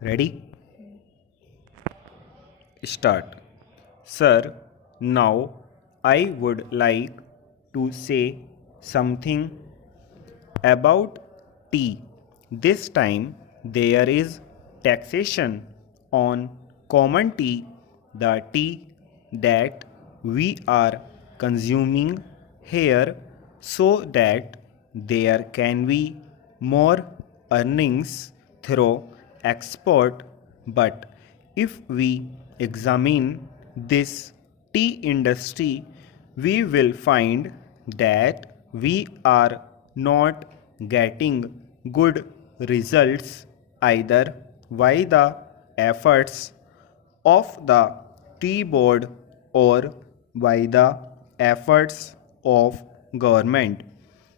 Ready? Start. Sir, now I would like to say something about tea. This time there is taxation on common tea, the tea that we are consuming here, so that there can be more earnings through export. But if we examine this tea industry, we will find that we are not getting good results either by the efforts of the tea board or by the efforts of government.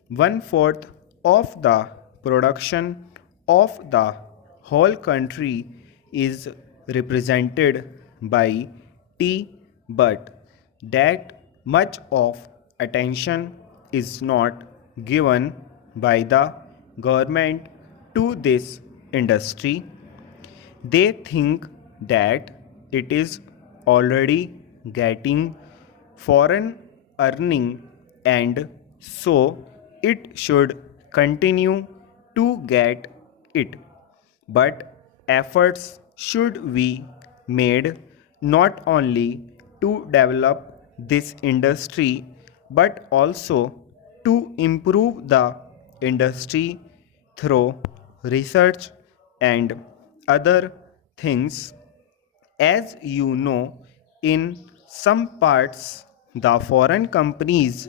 One fourth of the production of the whole country is represented by tea, but that much of attention is not given by the government to this industry. They think that it is already getting foreign earning, and so it should continue to get it. But efforts should be made not only to develop this industry but also to improve the industry through research and other things. As you know, in some parts, the foreign companies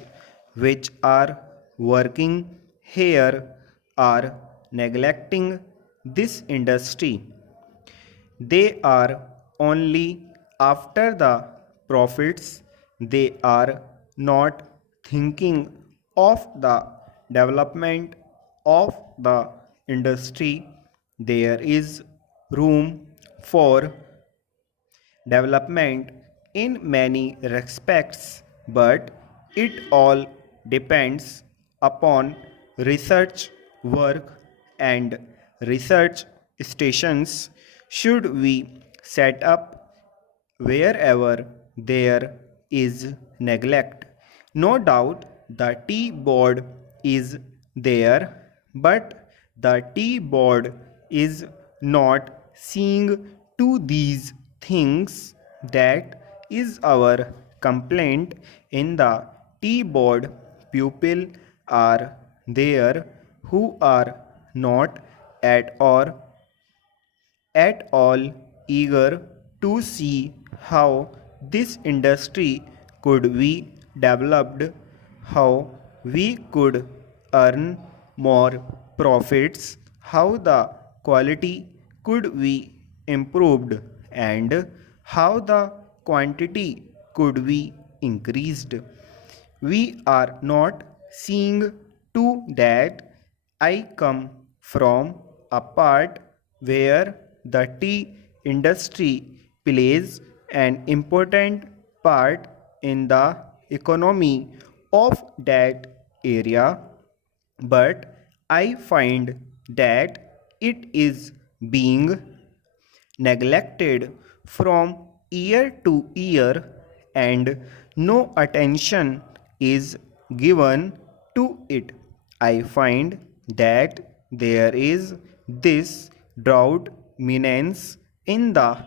which are working here are neglecting this industry. They are only after the profits, they are not thinking of the development of the industry. There is room for development in many respects, but it all depends upon research work, and research stations should be set up wherever there is neglect. No doubt the tea board is there, but the tea board is not seeing to these things. That is our complaint. In the tea board, people are there who are not at or at all eager to see how this industry could be developed, how we could earn more profits, how the quality could be improved, and how the quantity could be increased. We are not seeing to that. I come from a part where the tea industry plays an important part in the economy of that area, but I find that it is being neglected from year to year, and no attention is given to it. I find that there is this drought menace in the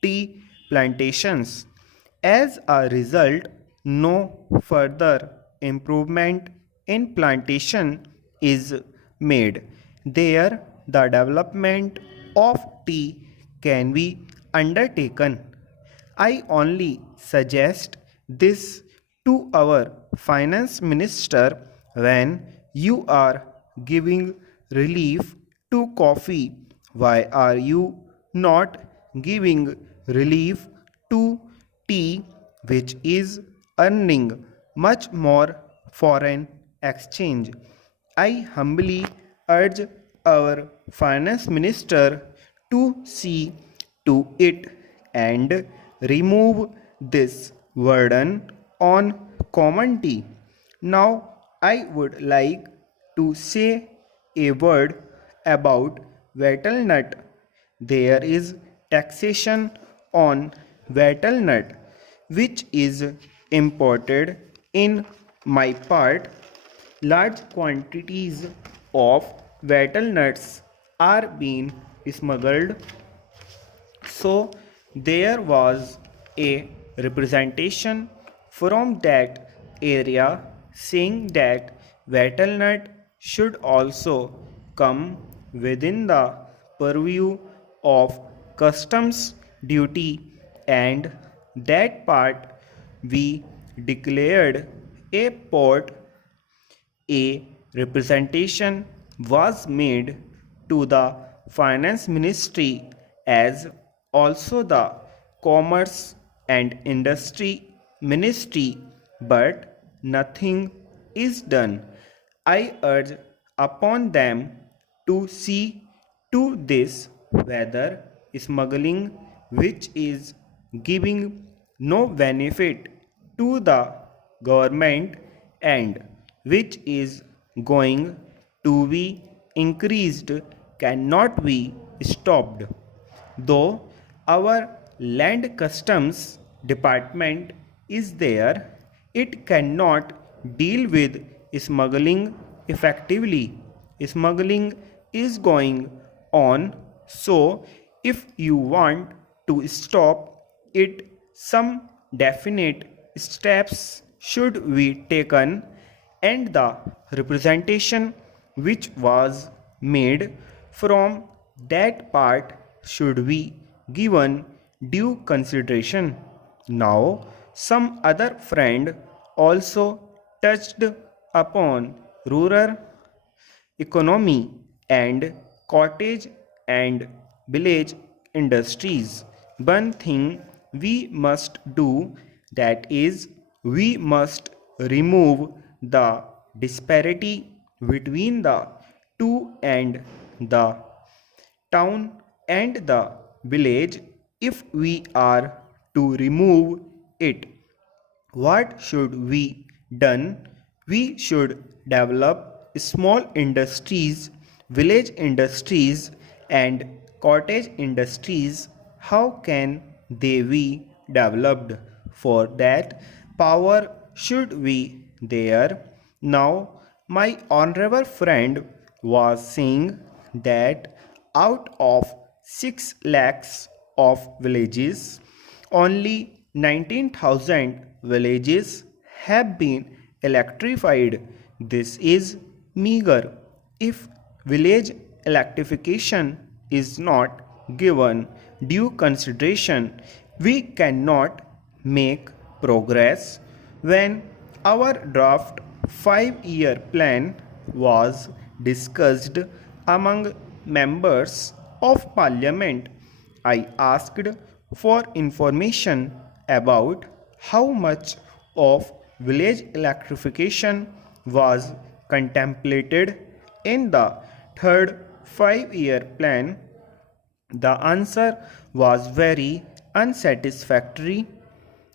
tea plantations. As a result, no further improvement in plantation is made. There, the development of tea can be undertaken. I only suggest this to our finance minister: when you are giving relief to coffee, why are you not giving relief to tea, which is earning much more foreign exchange? I humbly urge our finance minister to see to it and remove this burden on common tea. Now, I would like to say a word about betel nut. there is taxation on wattle nut, which is imported in my part. Large quantities of wattle nuts are being smuggled, so there was a representation from that area saying that wattle should also come within the purview of customs duty, and that part we declared a port. A representation was made to the finance ministry as also the commerce and industry ministry, but nothing is done. I urge upon them to see to this whether smuggling, which is giving no benefit to the government and which is going to be increased, cannot be stopped. Though our land customs department is there, it cannot deal with smuggling effectively. Smuggling is going on, so if you want to stop it, some definite steps should be taken, and the representation which was made from that part should be given due consideration. Now, some other friend also touched upon rural economy and cottage and village industries. One thing we must do, that is, we must remove the disparity between the two and the town and the village. If we are to remove it, what should we done? We should develop small industries, village industries and cottage industries. How can they be developed? For that, power should be there. Now, my honorable friend was saying that out of 6 lakhs of villages, only 19,000 villages have been electrified. This is meager. If village electrification is not given due consideration, we cannot make progress. When our draft 5-year plan was discussed among members of parliament, I asked for information about how much of village electrification was contemplated in the third 5-year plan. The answer was very unsatisfactory.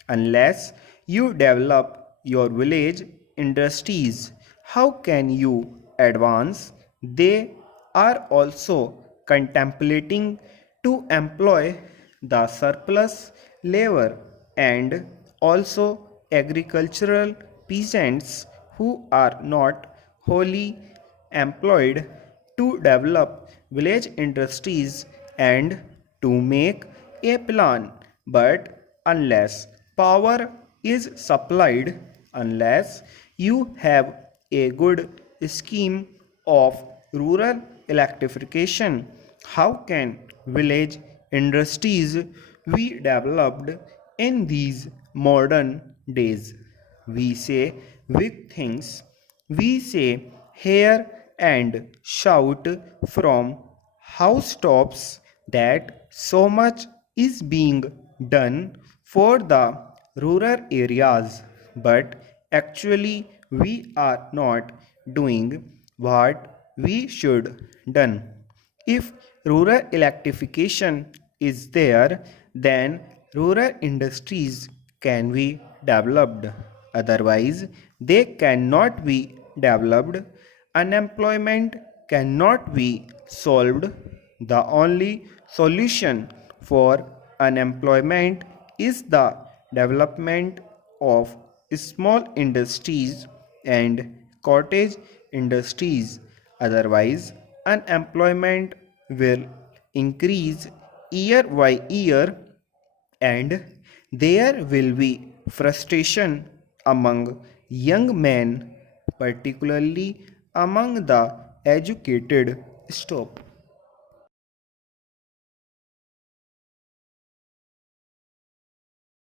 Unless you develop your village industries, how can you advance? They are also contemplating to employ the surplus labor and also agricultural peasants who are not wholly employed to develop village industries and to make a plan. But unless power is supplied, unless you have a good scheme of rural electrification, how can village industries be developed in these modern days? We say big things, we say hear and shout from housetops that so much is being done for the rural areas, but actually we are not doing what we should done. If rural electrification is there, then rural industries can be developed. Otherwise, they cannot be developed. Unemployment cannot be solved. The only solution for unemployment is the development of small industries and cottage industries. Otherwise, unemployment will increase year by year and there will be frustration among young men, particularly among the educated. Stop.